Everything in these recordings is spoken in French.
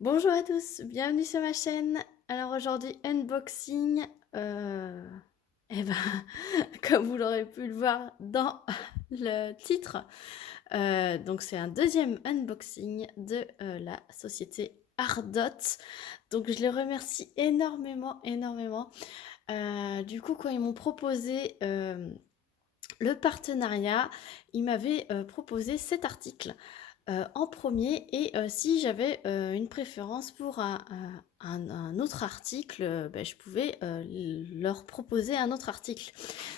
Bonjour à tous, bienvenue sur ma chaîne. Alors aujourd'hui, unboxing, et ben, comme vous l'aurez pu le voir dans le titre, donc c'est un deuxième unboxing de la société Ardot. Donc je les remercie énormément, énormément. Du coup, quand ils m'ont proposé le partenariat, ils m'avaient proposé cet article en premier et si j'avais une préférence pour un autre article, ben, je pouvais leur proposer un autre article.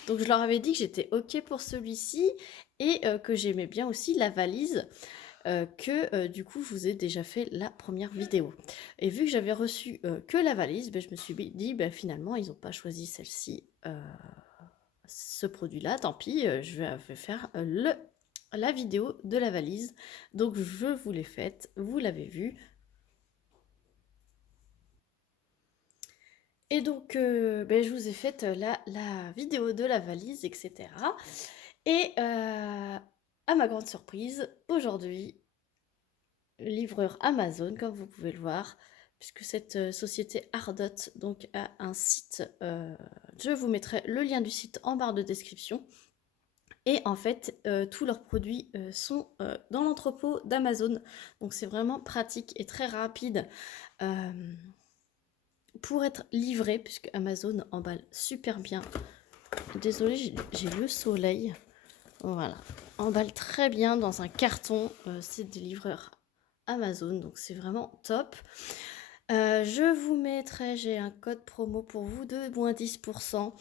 Donc je leur avais dit que j'étais OK pour celui-ci et que j'aimais bien aussi la valise, que du coup je vous ai déjà fait la première vidéo. Et vu que j'avais reçu que la valise, ben, je me suis dit ben, finalement ils n'ont pas choisi celle-ci, ce produit-là, tant pis, je vais faire la vidéo de la valise. Donc je vous l'ai faite, vous l'avez vue. Et donc ben, je vous ai fait la vidéo de la valise, etc. Et à ma grande surprise, aujourd'hui, livreur Amazon, comme vous pouvez le voir, puisque cette société Ardot donc, a un site, je vous mettrai le lien du site en barre de description. Et en fait, tous leurs produits sont dans l'entrepôt d'Amazon. Donc c'est vraiment pratique et très rapide pour être livré, puisque Amazon emballe super bien. Désolée, j'ai le soleil. Voilà. Emballe très bien dans un carton. C'est des livreurs Amazon, donc c'est vraiment top. Je vous mettrai, j'ai un code promo pour vous de moins 10%.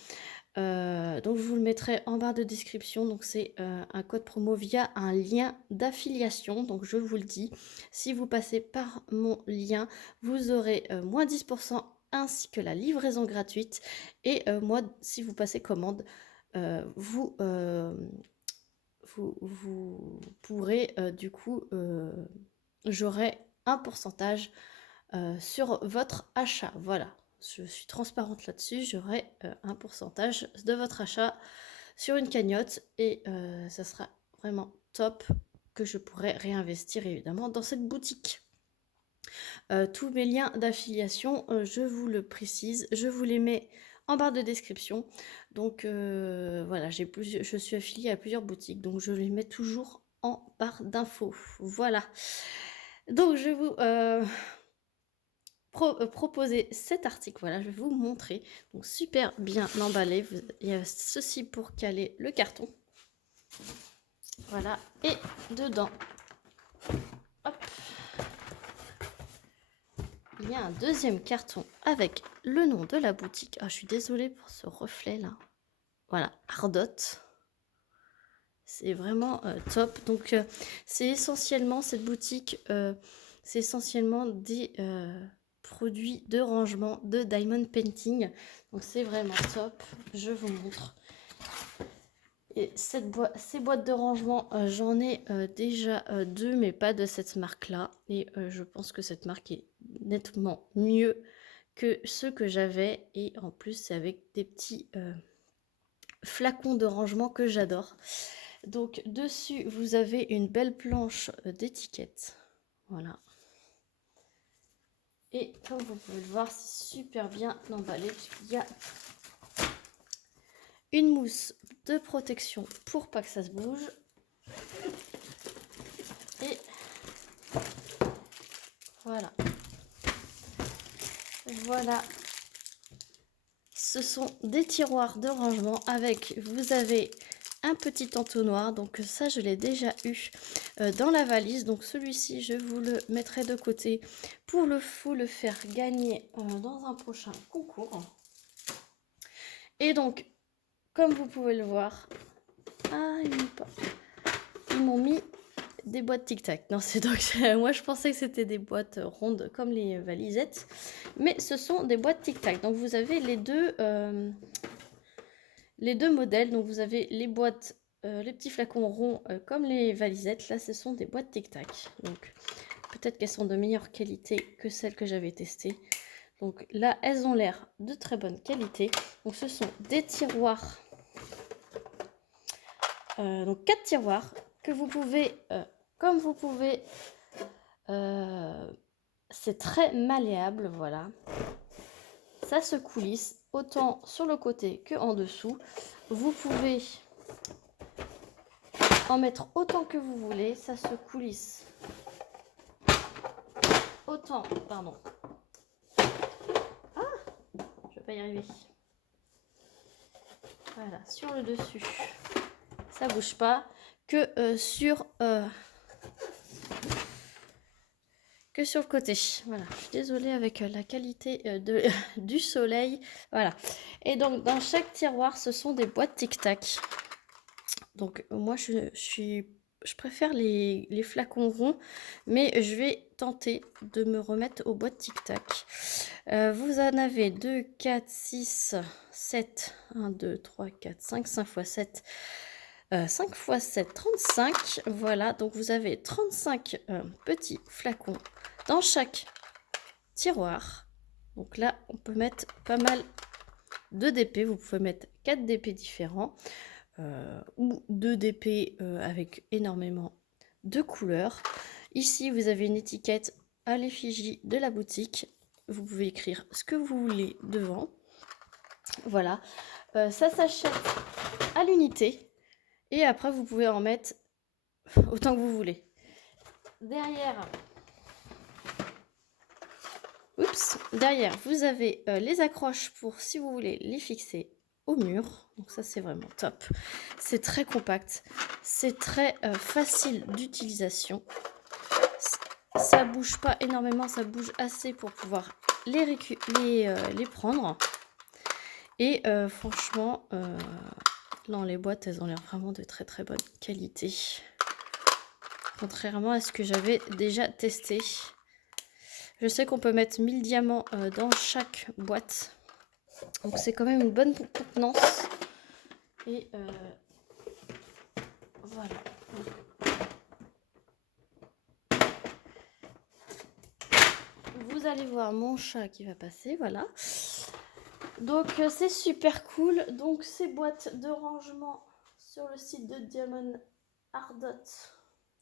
Donc je vous le mettrai en barre de description. Donc c'est un code promo via un lien d'affiliation. Donc je vous le dis, si vous passez par mon lien, vous aurez moins 10% ainsi que la livraison gratuite. Et moi, si vous passez commande, vous pourrez du coup, j'aurai un pourcentage sur votre achat. Voilà, je suis transparente là-dessus, j'aurai un pourcentage de votre achat sur une cagnotte et ça sera vraiment top que je pourrai réinvestir évidemment dans cette boutique. Tous mes liens d'affiliation, je vous le précise, je vous les mets en barre de description. Donc voilà, je suis affiliée à plusieurs boutiques, donc je les mets toujours en barre d'infos. Voilà. Donc je vous proposer cet article. Voilà, je vais vous montrer. Donc super bien emballé. Il y a ceci pour caler le carton. Voilà, et dedans, hop, il y a un deuxième carton avec le nom de la boutique. Ah, je suis désolée pour ce reflet là. Voilà, Ardot. C'est vraiment top. Donc c'est essentiellement cette boutique, c'est essentiellement des produits de rangement de diamond painting. Donc c'est vraiment top. Je vous montre. Et ces boîtes de rangement, j'en ai déjà deux, mais pas de cette marque-là. Et je pense que cette marque est nettement mieux que ceux que j'avais. Et en plus, c'est avec des petits flacons de rangement que j'adore. Donc dessus, vous avez une belle planche d'étiquettes. Voilà. Et comme vous pouvez le voir, c'est super bien emballé puisqu'il y a une mousse de protection pour pas que ça se bouge. Et voilà. Voilà. Ce sont des tiroirs de rangement avec, vous avez un petit entonnoir, donc ça je l'ai déjà eu dans la valise, donc celui-ci je vous le mettrai de côté pour vous le faire gagner dans un prochain concours. Et donc, comme vous pouvez le voir, ils m'ont mis des boîtes tic-tac. Non, c'est donc moi je pensais que c'était des boîtes rondes comme les valisettes, mais ce sont des boîtes tic-tac. Donc vous avez les deux modèles. Donc vous avez les boîtes, les petits flacons ronds comme les valisettes. Là, ce sont des boîtes tic-tac. Donc peut-être qu'elles sont de meilleure qualité que celles que j'avais testées. Donc là, elles ont l'air de très bonne qualité. Donc ce sont des tiroirs. Donc 4 tiroirs que vous pouvez, comme vous pouvez c'est très malléable, voilà. Ça se coulisse autant sur le côté que en dessous. Vous pouvez en mettre autant que vous voulez, ça se coulisse autant, pardon. Ah, je vais pas y arriver. Voilà, sur le dessus, ça bouge pas, que sur le côté. Voilà, je suis désolée avec la qualité du soleil. Voilà. Et donc, dans chaque tiroir, ce sont des boîtes tic-tac. Donc, moi, je préfère les flacons ronds, mais je vais tenter de me remettre aux boîtes tic-tac. Vous en avez 2, 4, 6, 7. 1, 2, 3, 4, 5, 5 x 7. 5 x 7, 35. Voilà, donc vous avez 35 petits flacons dans chaque tiroir. Donc là, on peut mettre pas mal de DP. Vous pouvez mettre 4 DP différents ou 2 DP avec énormément de couleurs. Ici, vous avez une étiquette à l'effigie de la boutique. Vous pouvez écrire ce que vous voulez devant. Voilà, ça s'achète à l'unité. Et après, vous pouvez en mettre autant que vous voulez. Derrière, vous avez les accroches pour si vous voulez les fixer au mur. Donc ça, c'est vraiment top. C'est très compact. C'est très facile d'utilisation. Ça bouge pas énormément. Ça bouge assez pour pouvoir les prendre. Et franchement, non, les boîtes, elles ont l'air vraiment de très très bonne qualité. Contrairement à ce que j'avais déjà testé. Je sais qu'on peut mettre 1000 diamants dans chaque boîte. Donc c'est quand même une bonne contenance. Et voilà. Vous allez voir mon chat qui va passer, voilà. Donc c'est super cool. Donc ces boîtes de rangement sur le site de Diamond Ardot.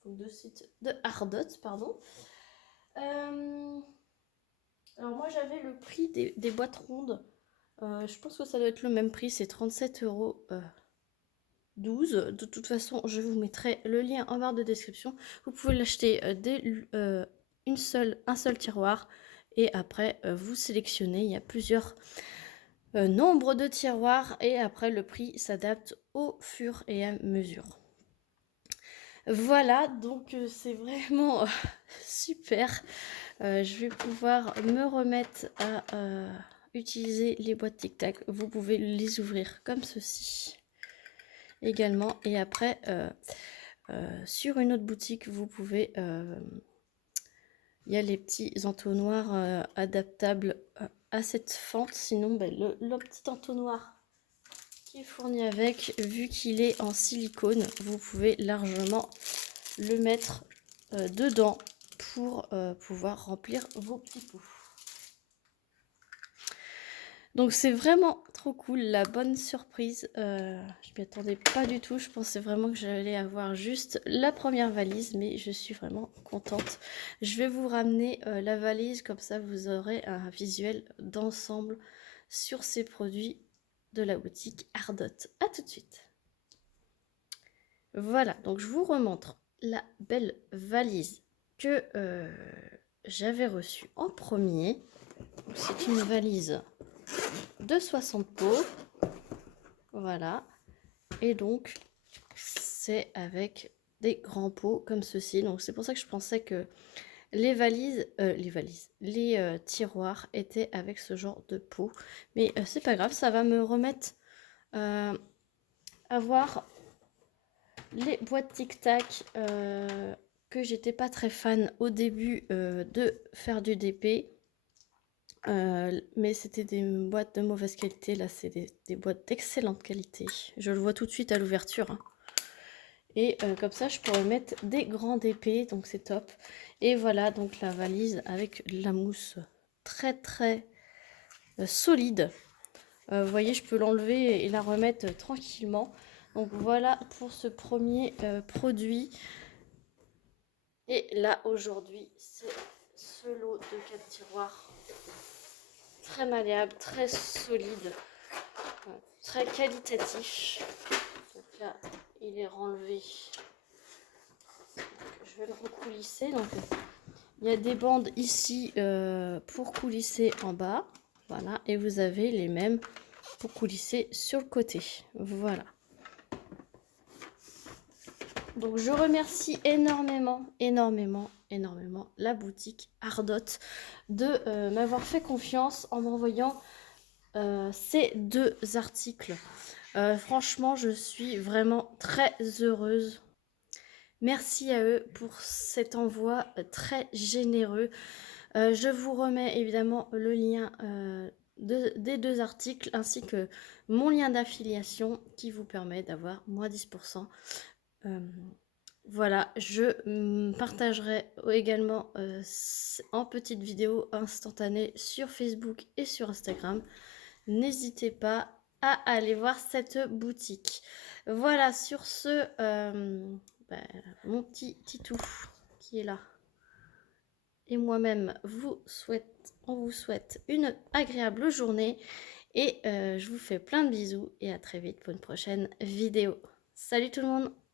Donc de site de Ardot, pardon. Alors moi j'avais le prix des boîtes rondes. Je pense que ça doit être le même prix, c'est 37,12 €. De toute façon, je vous mettrai le lien en barre de description. Vous pouvez l'acheter dès un seul tiroir. Et après, vous sélectionnez. Il y a plusieurs nombres de tiroirs. Et après, le prix s'adapte au fur et à mesure. Voilà, donc c'est vraiment super. Je vais pouvoir me remettre à utiliser les boîtes tic-tac. Vous pouvez les ouvrir comme ceci également. Et après, sur une autre boutique, vous pouvez... il y a les petits entonnoirs adaptables à cette fente. Sinon, ben, le petit entonnoir qui est fourni avec, vu qu'il est en silicone, vous pouvez largement le mettre dedans pour pouvoir remplir vos petits pots. Donc c'est vraiment trop cool, la bonne surprise. Je m'y attendais pas du tout. Je pensais vraiment que j'allais avoir juste la première valise, mais je suis vraiment contente. Je vais vous ramener la valise, comme ça vous aurez un visuel d'ensemble sur ces produits de la boutique Ardot. A tout de suite. Voilà, donc je vous remontre la belle valise que j'avais reçue en premier. C'est une valise de 60 pots. Voilà. Et donc, c'est avec des grands pots comme ceci. Donc, c'est pour ça que je pensais que les tiroirs étaient avec ce genre de pot. Mais c'est pas grave, ça va me remettre à voir les boîtes tic-tac que j'étais pas très fan au début de faire du DP. Mais c'était des boîtes de mauvaise qualité. Là, c'est des boîtes d'excellente qualité. Je le vois tout de suite à l'ouverture. Hein. Et comme ça, je pourrais mettre des grands DP. Donc, c'est top. Et voilà, donc la valise avec la mousse très, très solide. Vous voyez, je peux l'enlever et la remettre tranquillement. Donc, voilà pour ce premier produit. Et là, aujourd'hui, c'est ce lot de 4 tiroirs. Très malléable, très solide, très qualitatif. Donc là, il est renlevé. Je vais le recoulisser. Donc, il y a des bandes ici pour coulisser en bas. Voilà. Et vous avez les mêmes pour coulisser sur le côté. Voilà. Donc, je remercie énormément la boutique Ardot de m'avoir fait confiance en m'envoyant ces 2 articles. Franchement, je suis vraiment très heureuse. Merci à eux pour cet envoi très généreux. Je vous remets évidemment le lien des 2 articles ainsi que mon lien d'affiliation qui vous permet d'avoir moins 10%. Voilà, je partagerai également en petite vidéo instantanée sur Facebook et sur Instagram. N'hésitez pas à aller voir cette boutique. Voilà, sur ce, mon petit Titou qui est là et moi-même on vous souhaite une agréable journée et je vous fais plein de bisous et à très vite pour une prochaine vidéo. Salut tout le monde!